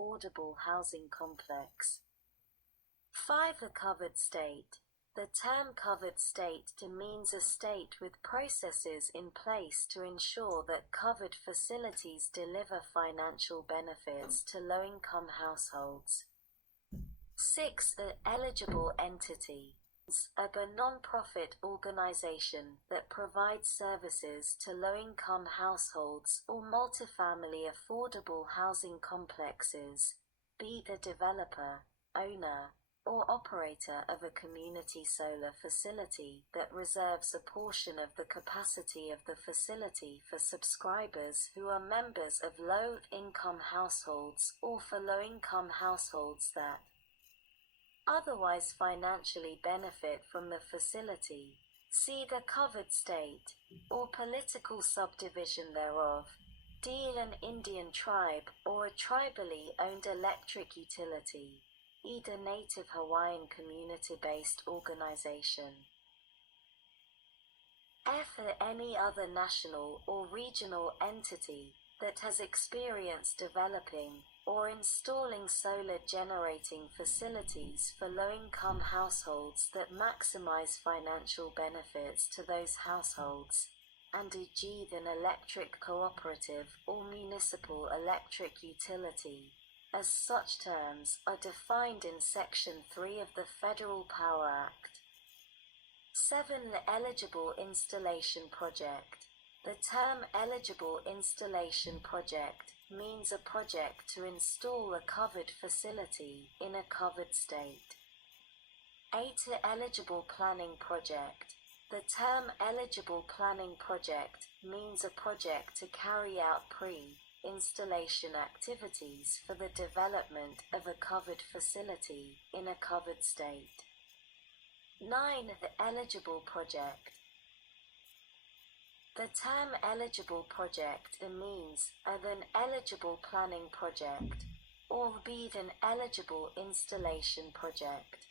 affordable housing complex. 5. A covered state. The term covered state demeans a state with processes in place to ensure that covered facilities deliver financial benefits to low-income households. 6. An eligible entity. A non-profit organization that provides services to low-income households or multifamily affordable housing complexes, be the developer, owner, or operator of a community solar facility that reserves a portion of the capacity of the facility for subscribers who are members of low-income households or for low-income households that otherwise financially benefit from the facility. See the covered state, or political subdivision thereof. D. An Indian tribe, or a tribally owned electric utility, either Native Hawaiian community-based organization. F. Any other national or regional entity that has experience developing or installing solar generating facilities for low-income households that maximize financial benefits to those households, and e.g. an electric cooperative or municipal electric utility, as such terms are defined in Section 3 of the Federal Power Act. 7. The eligible installation project. The term eligible installation project means a project to install a covered facility in a covered state. 8. Eligible planning project. The term eligible planning project means a project to carry out pre-installation activities for the development of a covered facility in a covered state. 9. The eligible project. The term eligible project means an eligible planning project, or be an eligible installation project.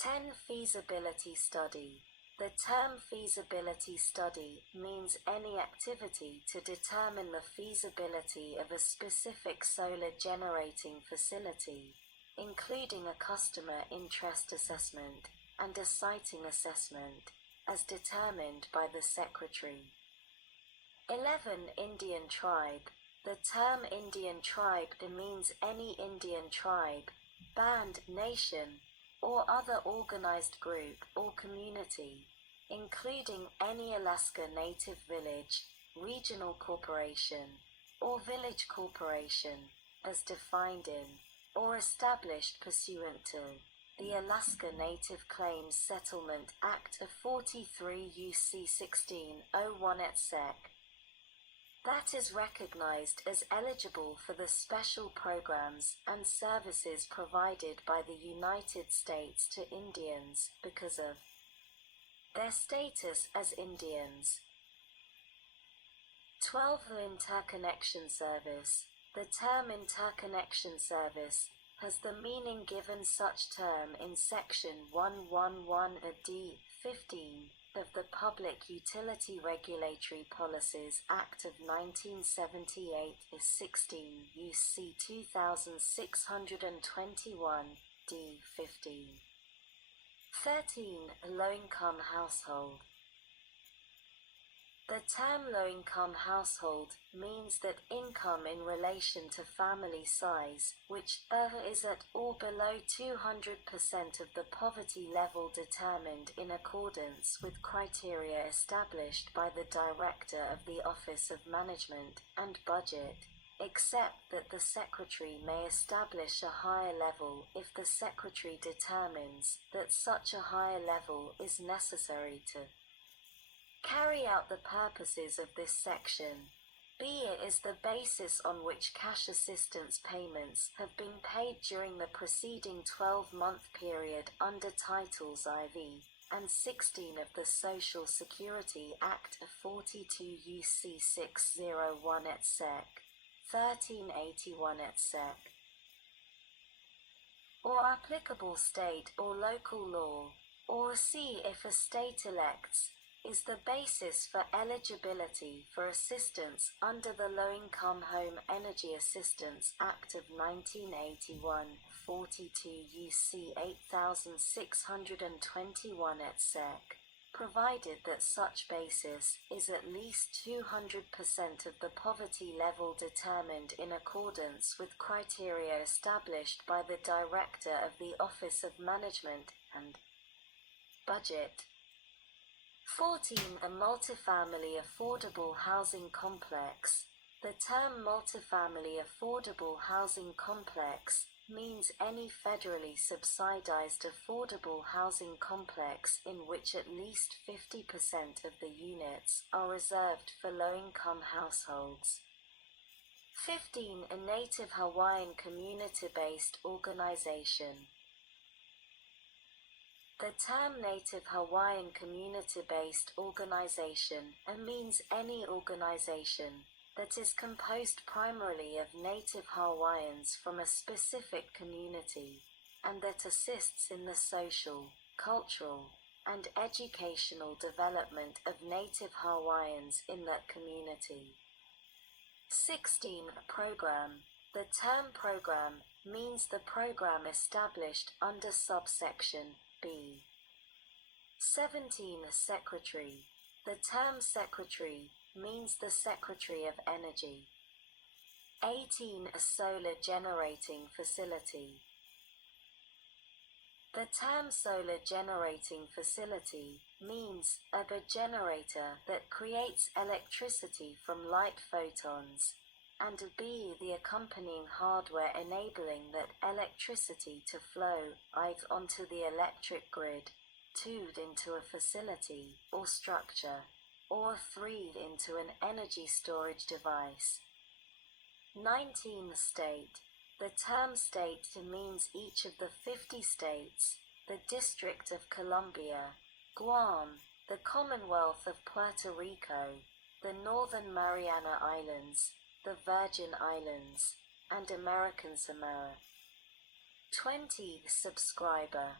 10. Feasibility study. The term feasibility study means any activity to determine the feasibility of a specific solar generating facility, including a customer interest assessment and a siting assessment, as determined by the Secretary. 11. Indian tribe. The term Indian tribe means any Indian tribe, band, nation, or other organized group or community, including any Alaska Native village, regional corporation, or village corporation, as defined in, or established pursuant to, the Alaska Native Claims Settlement Act of 43 U.C. 1601 et seq. That is recognized as eligible for the special programs and services provided by the United States to Indians because of their status as Indians. 12. The interconnection service. The term interconnection service has the meaning given such term in Section 111d. 15 of the Public Utility Regulatory Policies Act of 1978 is 16 U.C. 2621 D. 15. 13. Low-income household. The term low-income household means that income in relation to family size, which is at or below 200% of the poverty level determined in accordance with criteria established by the Director of the Office of Management and Budget, except that the Secretary may establish a higher level if the Secretary determines that such a higher level is necessary to carry out the purposes of this section. B. Is the basis on which cash assistance payments have been paid during the preceding 12-month period under Titles IV and 16 of the Social Security Act of 42 U.C. 601 et seq. 1381 et seq. Or applicable state or local law, or C. If a state elects is the basis for eligibility for assistance under the Low-Income Home Energy Assistance Act of 1981, 42 UC 8621 et seq., provided that such basis is at least 200% of the poverty level determined in accordance with criteria established by the Director of the Office of Management and Budget. 14. A multifamily affordable housing complex. The term multifamily affordable housing complex means any federally subsidized affordable housing complex in which at least 50% of the units are reserved for low-income households. 15. A Native Hawaiian community-based organization. The term Native Hawaiian community-based organization means any organization that is composed primarily of Native Hawaiians from a specific community, and that assists in the social, cultural, and educational development of Native Hawaiians in that community. 16. Program. The term program means the program established under subsection B. 17. Secretary. The term secretary means the Secretary of Energy. 18. A solar generating facility. The term solar generating facility means a generator that creates electricity from light photons, and B. the accompanying hardware enabling that electricity to flow either onto the electric grid, 2 into a facility or structure, or 3 into an energy storage device. 19. State. The term state means each of the 50 states, the District of Columbia, Guam, the Commonwealth of Puerto Rico, the Northern Mariana Islands, the Virgin Islands, and American Samoa. 20. Subscriber.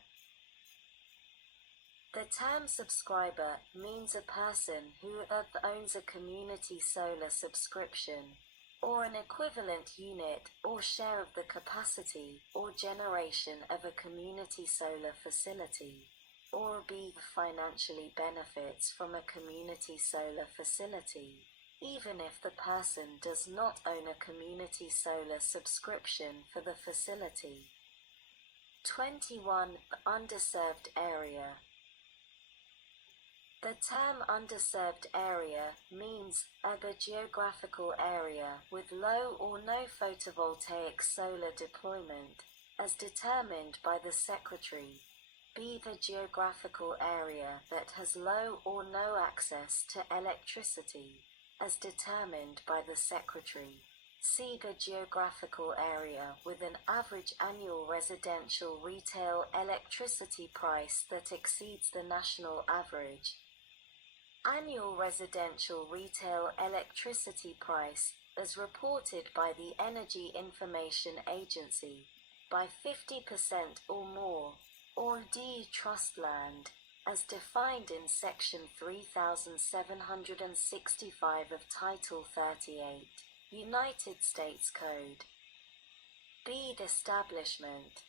The term subscriber means a person who owns a community solar subscription, or an equivalent unit or share of the capacity or generation of a community solar facility, or B. financially benefits from a community solar facility, even if the person does not own a community solar subscription for the facility. 21. Underserved area. The term underserved area means a geographical area with low or no photovoltaic solar deployment, as determined by the Secretary. B. The geographical area that has low or no access to electricity, as determined by the Secretary. C. The geographical area with an average annual residential retail electricity price that exceeds the national average. Annual residential retail electricity price, as reported by the Energy Information Agency, by 50% or more, or D. Trust land, as defined in Section 3765 of Title 38, United States Code. B. Establishment.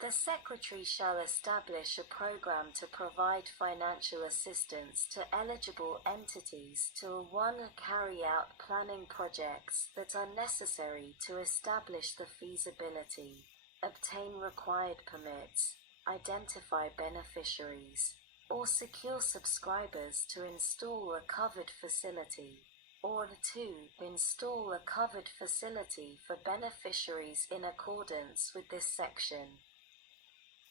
The Secretary shall establish a program to provide financial assistance to eligible entities to 1. Carry out planning projects that are necessary to establish the feasibility, obtain required permits, identify beneficiaries, or secure subscribers to install a covered facility, or 2. Install a covered facility for beneficiaries in accordance with this section.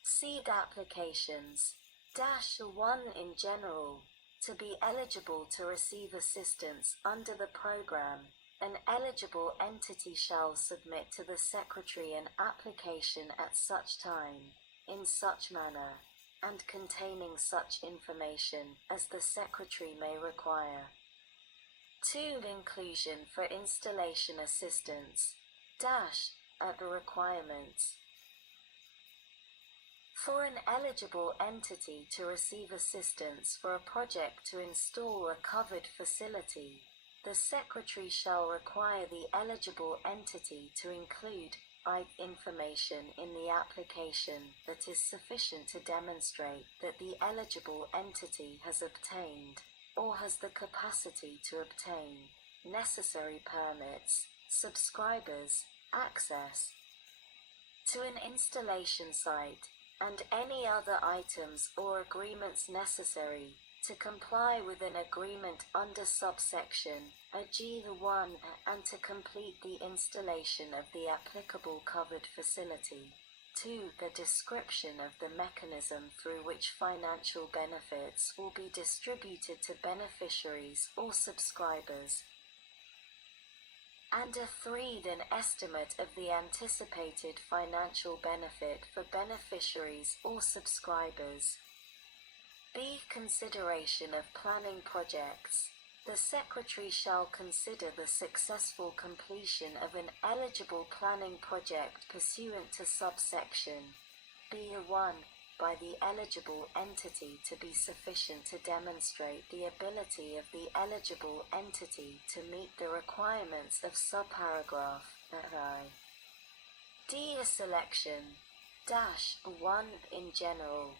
Seed applications. 1. In general, to be eligible to receive assistance under the program, an eligible entity shall submit to the Secretary an application at such time, in such manner, and containing such information as the Secretary may require. 2. Inclusion for installation assistance. At the requirements. For an eligible entity to receive assistance for a project to install a covered facility, the Secretary shall require the eligible entity to include information in the application that is sufficient to demonstrate that the eligible entity has obtained, or has the capacity to obtain, necessary permits, subscribers, access to an installation site, and any other items or agreements necessary to comply with an agreement under subsection G1 and to complete the installation of the applicable covered facility. 2. The description of the mechanism through which financial benefits will be distributed to beneficiaries or subscribers. And 3. An estimate of the anticipated financial benefit for beneficiaries or subscribers. B. Consideration of planning projects. The Secretary shall consider the successful completion of an eligible planning project pursuant to subsection B1 by the eligible entity to be sufficient to demonstrate the ability of the eligible entity to meet the requirements of subparagraph I. D. A selection -1 in general.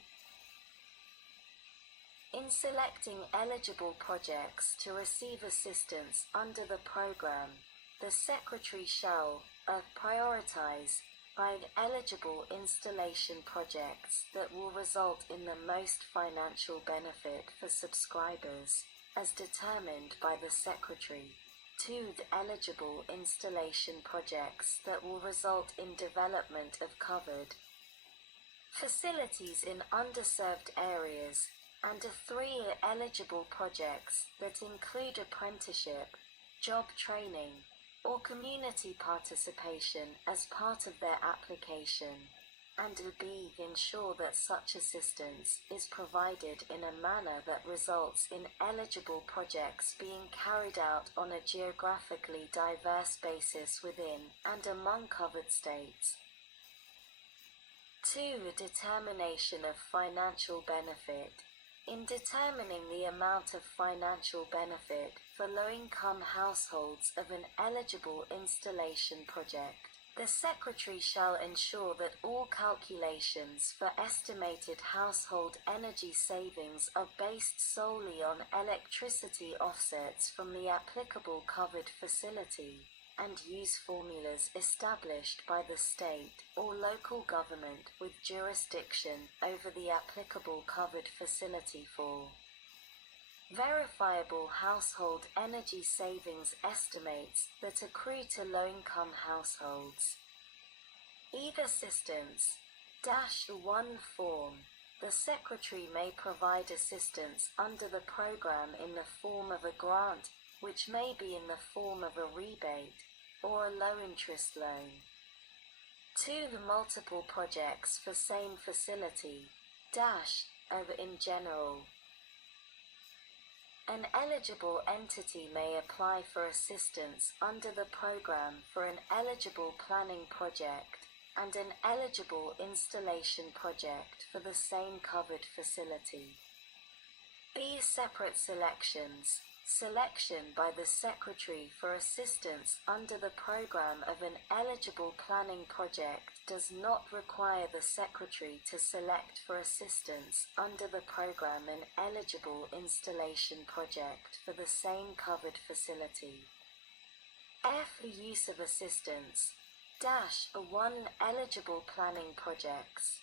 In selecting eligible projects to receive assistance under the program, the Secretary shall prioritize eligible installation projects that will result in the most financial benefit for subscribers, as determined by the Secretary. 2. The eligible installation projects that will result in development of covered facilities in underserved areas, and 3. Eligible projects that include apprenticeship, job training, or community participation as part of their application, and B. Ensure that such assistance is provided in a manner that results in eligible projects being carried out on a geographically diverse basis within and among covered states. 2. A determination of financial benefit. In determining the amount of financial benefit for low-income households of an eligible installation project, the Secretary shall ensure that all calculations for estimated household energy savings are based solely on electricity offsets from the applicable covered facility, and use formulas established by the state or local government with jurisdiction over the applicable covered facility for verifiable household energy savings estimates that accrue to low-income households. Either assistance -1 form. The Secretary may provide assistance under the program in the form of a grant, which may be in the form of a rebate or a low-interest loan. 2. The multiple projects for same facility in general. An eligible entity may apply for assistance under the program for an eligible planning project and an eligible installation project for the same covered facility. B. Separate selections. Selection by the Secretary for assistance under the program of an eligible planning project does not require the Secretary to select for assistance under the program an eligible installation project for the same covered facility. F. The use of assistance -1 eligible planning projects.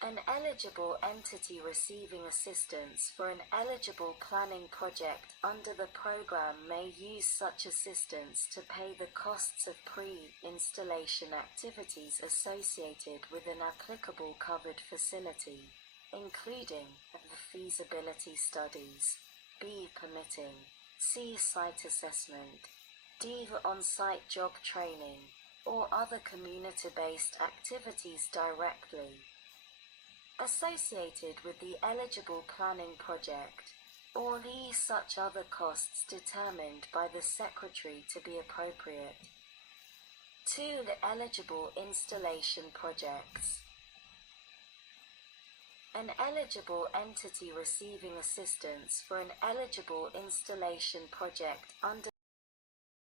An eligible entity receiving assistance for an eligible planning project under the program may use such assistance to pay the costs of pre-installation activities associated with an applicable covered facility, including the feasibility studies, B. Permitting, C. Site assessment, D. On-site job training, or other community-based activities directly associated with the eligible planning project, or such other costs determined by the Secretary to be appropriate. 2. The eligible installation projects. An eligible entity receiving assistance for an eligible installation project under